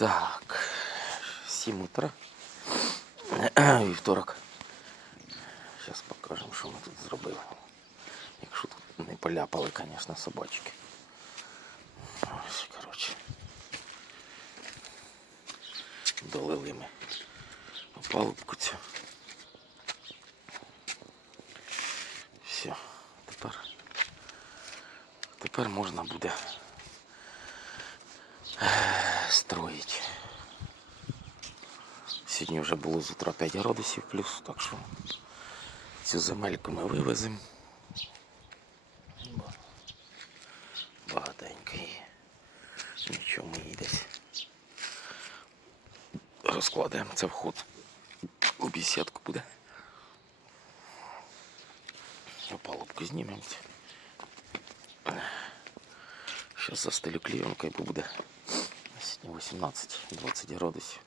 Так, 7 утра. Вівторок. Зараз покажемо, що ми тут зробили. Якщо тут не поляпали, звісно, собачки. Ось, коротше. Долили ми опалубку цю. Все, тепер, тепер можна буде строїти. Сьогодні вже було з утра 5 градусів плюс, так що цю земельку ми вивеземо. Багатенько. Нічого ми її десь розкладаємо. Це вход у бесідку буде. Опалубку знімемо. Зараз застелю клеенкою, бо буде 18-20 градусів.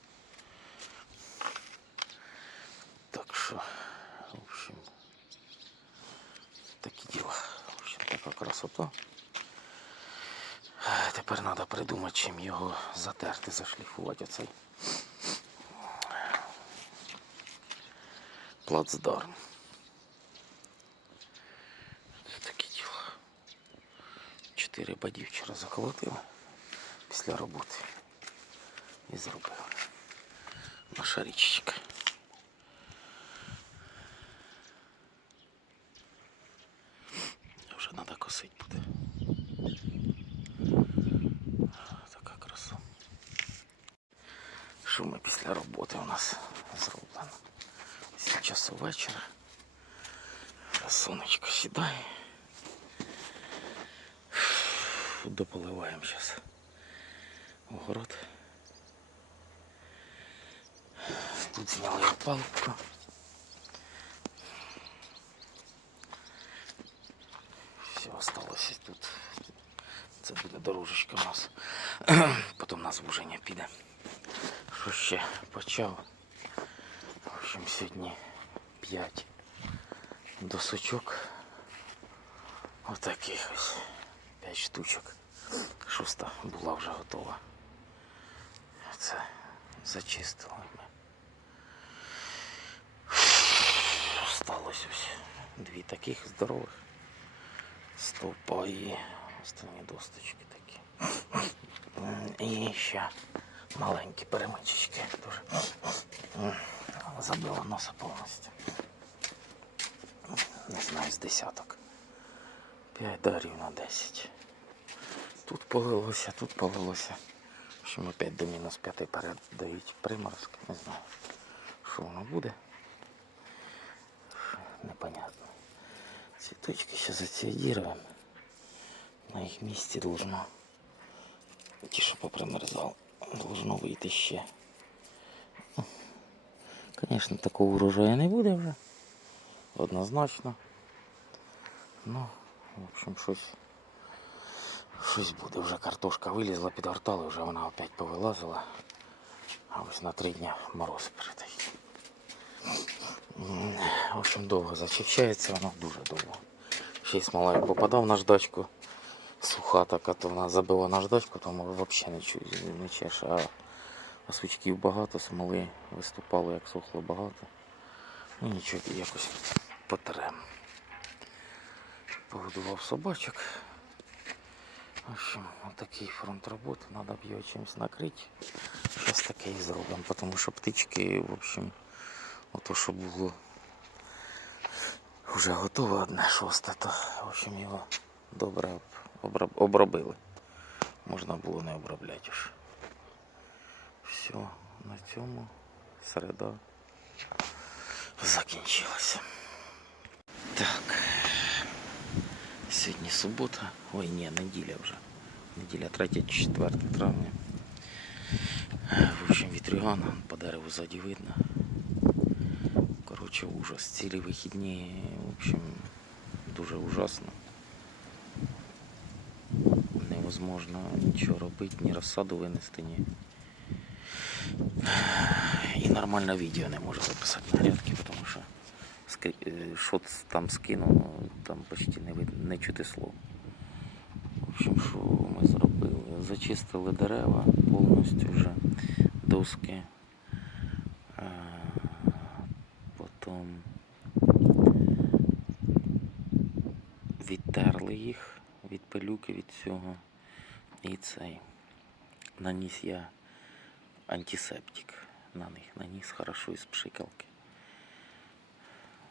Так що, в общем, такі діла. В общем, така красота. Тепер треба придумати, чим його затерти, зашліфувати оцей плацдарм. Такі діла. Чотири бадів вчора заколотили після роботи. І зробили. Наша річечка. Вже треба косити буде. Така краса. Що ми після роботи у нас зроблено? 7 часу вечора. Сонечко сідає. Дополиваємо зараз огород. Тут зняли опалубку. Все осталось тут. Це буде дорожечка у нас. Потім на звуження піде. Що ще почав? В общем, сьогодні 5 досочок. Отаких ось 5 штучок. Шоста була вже готова. Це зачистили ми. Осталось ось дві таких здорових стовпа і останні досточки такі. І ще маленькі перемичечки. Дуже м, забила носа повністю. Не знаю, з десяток. П'ять дарів на 10. Тут полилося, тут полилося. В общем, опять до мінус 5 передають приморозки. Не знаю, що воно буде. Непонятно. Цветочки сейчас отсеидируем. На их месте должно, ті, що попримерзал, должно вийти ще. Конечно, такого урожаю не буде вже. Однозначно. Ну, в общем, щось. Щось буде. Вже картошка вилізла, підгортали, вже вона опять повилазила. А ось на три дня мороз передає. В общем, довго зачищається воно дуже довго. Ще й смола як попадав на ждачку. Суха така, то вона забила на ждачку, то може взагалі не, не чеше. А, а сучків багато, смоли виступало, як сохло багато. Ну нічого, якось потрем. Погодував собачок. В общем, отакий фронт роботи. Треба б його чимось накрити. Щось таке і зробимо, тому що птички, в общем, ото що було вже готове одне шосте, то в общем його добре обраб- обробили. Можна було не обробляти вже. Все, на цьому середа закінчилася. Так. Сьогодні субота. Ой, ні, неділя вже. Неділя 3-4 травня. В общем, вітрюган по дереву ззаді видно. Коротше, ужас. Цілі вихідні, в общем, дуже ужасно. Невозможно нічого робити, ні розсаду винести, ні. І нормально відео не можу записати на грядки, тому що що там скинув, там почти не, вид- не чути слов. В общем, що ми зробили? Зачистили дерева повністю вже. доски. пилюки від цього. І цей. Наніс я антисептик на них. Наніс хорошо із пшикалки.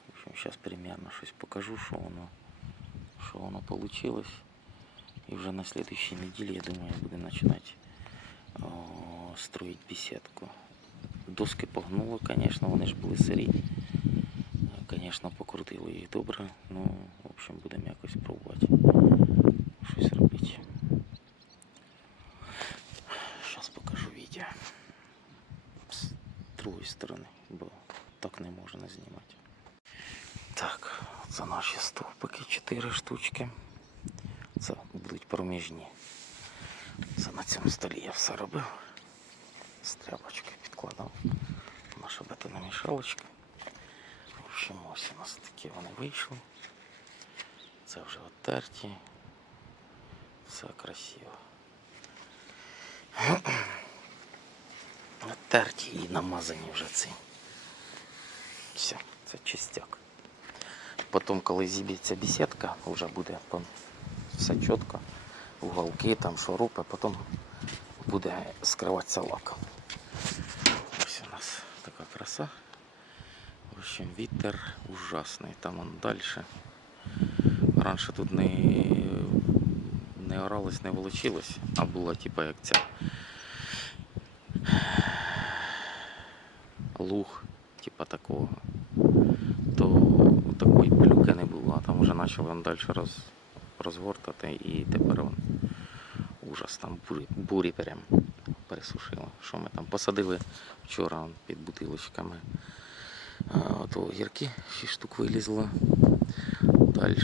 В общем, зараз примерно щось покажу, що воно, що воно получилось. І вже на следующей неділі, я думаю, будемо починати о, строїть беседку. Доски погнуло, звісно, вони ж були сирі. Звісно, покрутили їх добре. Ну, в общем, будемо якось пробувати щось робити. Зараз покажу відео з другої сторони, бо так не можна знімати. Так, це наші стовпики, 4 штучки. Це будуть проміжні. Це на цьому столі я все робив. З підкладав. Наша бетономішалочка. В общем, ось у нас такі вони вийшли. Це вже оттерті. Все красиво. Оттерті і намазані вже ці. Все, це чистяк. Потім, коли зіб'ється бесідка, вже буде пон- все чітко. Уголки, там шурупи, потім буде скриватися лаком. Ось у нас така краса. В общем, вітер ужасний. Там он далі. Раніше тут не, не оралось, не волочилось, а була типа як ця луг, типа такого. То такої пилюки не було, а там вже почали он далі роз, розгортати і тепер он ужас, там бурі, бурі прям пересушило. Що ми там посадили вчора під бутилочками. От огірки 6 штук вилізло. Далі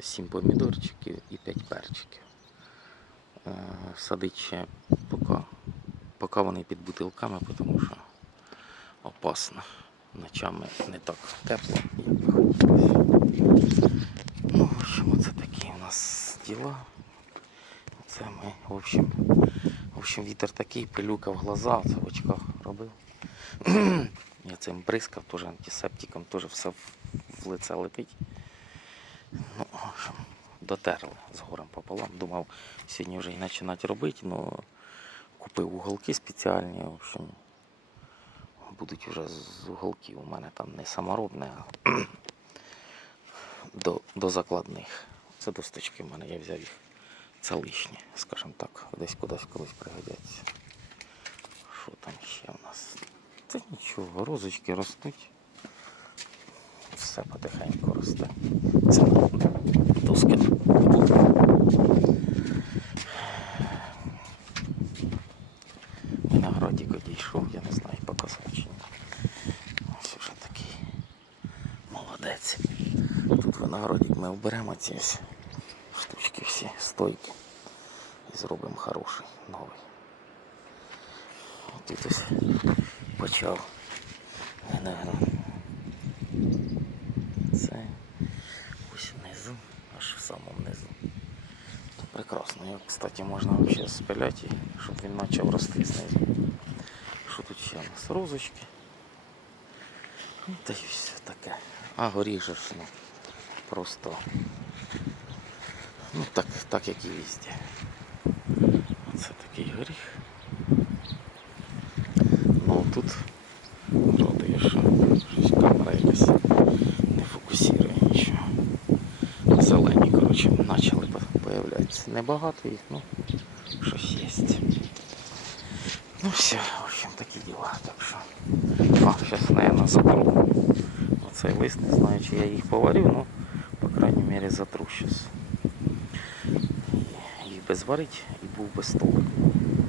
7 помідорчиків і 5 перчиків. Е, Садить ще поки, поки вони під бутилками, тому що опасно. Ночами не так тепло, як хотілося. Ну, в общем, оце такі у нас діла. Це ми, в общем, в общем, вітер такий, пилюка в глаза, це в очках робив. Я цим бризкав, теж антисептиком, теж все в лице летить. Ну, в общем, дотерли з горем пополам. Думав сьогодні вже і починати робити, але купив уголки спеціальні, в общем, будуть вже з уголків. У мене там не саморобне, а до, до закладних. Це досточки в мене, я взяв їх. Це лишнє, скажімо так, десь кудись колись пригодяться. Що там ще у нас? Та нічого, розочки ростуть. Все потихеньку росте. Це доски. Виноградик одійшов, я не знаю, показав чи ні. Ось вже такий молодець. Тут виноградик ми оберемо ці ось штучки всі стойки і зробимо хороший новий. Тут ось почав. Це ось внизу, аж в самому низу. Прекрасно. Його, кстати, можна взагалі спиляти, щоб він почав рости знизу. Що тут ще у нас? Розочки. Та й все таке. А горіх ж, ну, просто ну, так, так як і везде. Оце такий горіх. Ну тут радує, що щось камера якась не фокусує нічого. Зелені, коротше, почали появлятися. Небагато їх, ну щось є. Ну все, в общем, такі діла. Так що. А, зараз, наверное, затру. Оцей лист, не знаю, чи я їх поварю, ну, по крайней мере, затру зараз. Би зварити і був би.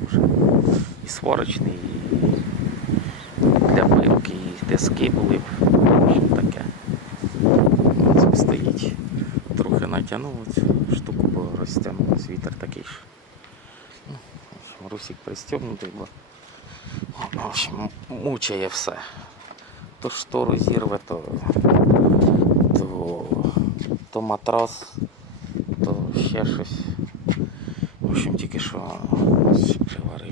Вже і сварочний, і для пилки, і диски були б. Общем, таке. Оце стоїть. Трохи натягнув цю штуку, бо розтягнулось вітер такий ж. Ну, Русик пристегнутий, бо в общем, мучає все. То штору зірве, то, то, то матрас, то ще щось. В общем, тільки що приварив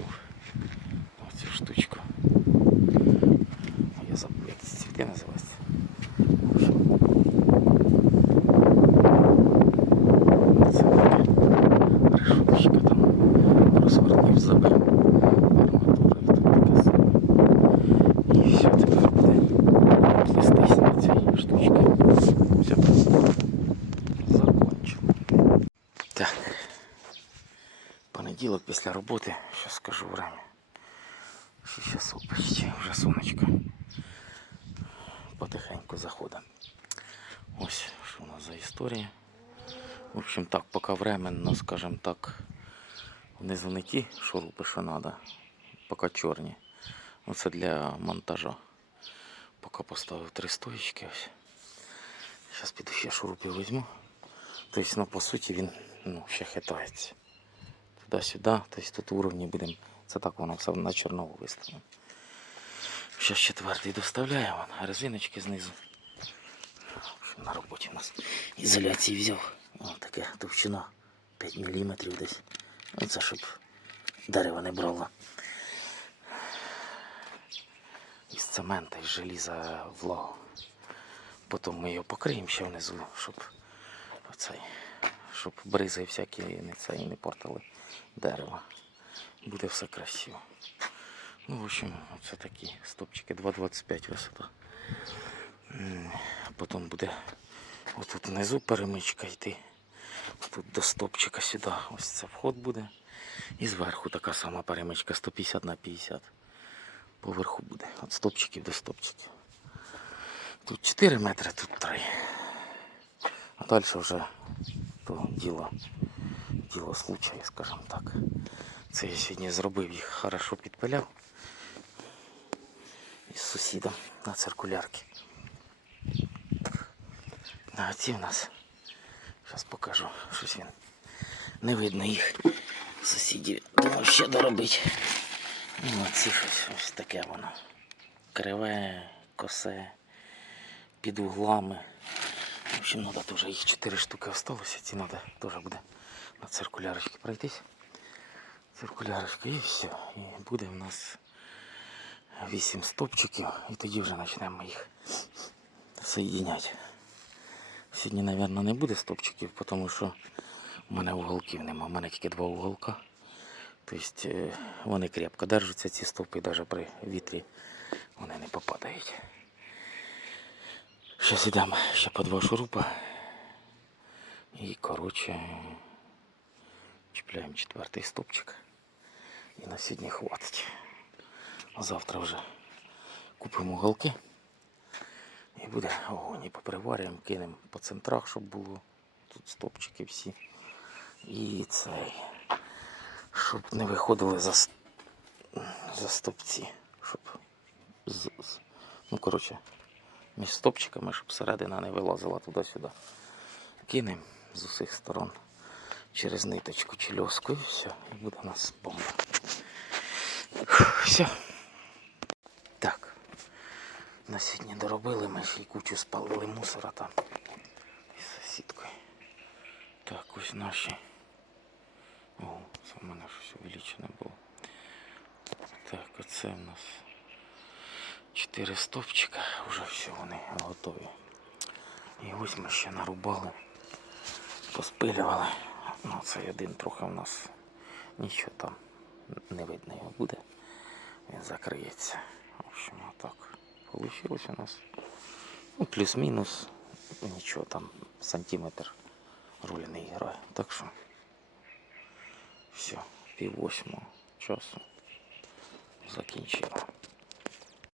після роботи, зараз скажу время. 6 часов почти, вже сонечко. Потихеньку заходимо. Ось що у нас за історія. В общем так, поки временно, скажімо так, внизу не ті шурупи, що треба, поки чорні. Оце для монтажа. Поки поставив три стоїчки ось. Зараз піду ще шурупів візьму. Тобто, ну, по суті, він ну, ще хитається. Туди-сюди, тобто тут уровні будемо. Це так воно все на чорнову виставимо. Зараз четвертий доставляю, вон, резиночки знизу. На роботі у нас ізоляції взяв. О, таке товщина 5 мм десь. Оце щоб дерево не брало. Із цемента, із желіза влагу. Потім ми його покриємо ще внизу, щоб оцей, щоб бризи всякі не, цей, не портили дерево. Буде все красиво. Ну, в общем, це такі стопчики 2,25 висота. Потім буде отут внизу перемичка йти. Тут до стопчика сюди. Ось це вход буде. І зверху така сама перемичка 150 на 50. Поверху буде. От стопчиків до стопчиків. Тут 4 метри, тут 3. А далі вже то діло, діло случаю, скажімо так. Це я сьогодні зробив їх хорошо підпиляв із сусідом на циркулярки. А ці в нас, зараз покажу, щось він. Не видно їх сусідів. Думав ще доробити. Ну, а ці щось ось таке воно. Криве, косе, під углами. В общем, треба теж їх 4 штуки осталося. Ці треба теж буде на циркулярочки пройтись. Циркулярочка і все. І буде в нас 8 стопчиків. І тоді вже почнемо їх соєдиняти. Сьогодні, мабуть, не буде стопчиків, тому що в мене уголків нема. У мене тільки два уголка. Тобто вони крепко держаться, ці стовпи, навіть при вітрі вони не попадають. Зараз йдемо ще по два шурупа. І, коротше, чіпляємо четвертий стопчик. І на сьогодні хватить. Завтра вже купимо уголки. І буде огонь. І поприварюємо, кинемо по центрах, щоб було. Тут стопчики всі. І цей. Щоб не виходили за, за стопці. Щоб ну, коротше, між стопчиками, щоб середина не вилазила туди-сюди. Кинемо з усіх сторон через ниточку чи льоску і все. І буде у нас бомба. Все. Так. На сьогодні доробили, ми ще й кучу спалили мусора там. Із сусідкою. Так, ось наші. О, це в мене щось увеличене було. Так, оце в нас чотири стовпчика, вже все вони готові. І ось ми ще нарубали, поспилювали. Ну, цей один трохи в нас нічого там не видно його буде. Він закриється. В общем, отак. Получилось у нас. Ну, плюс-мінус. Нічого там, сантиметр ролі не грає. Так що все, пів восьмого часу закінчили.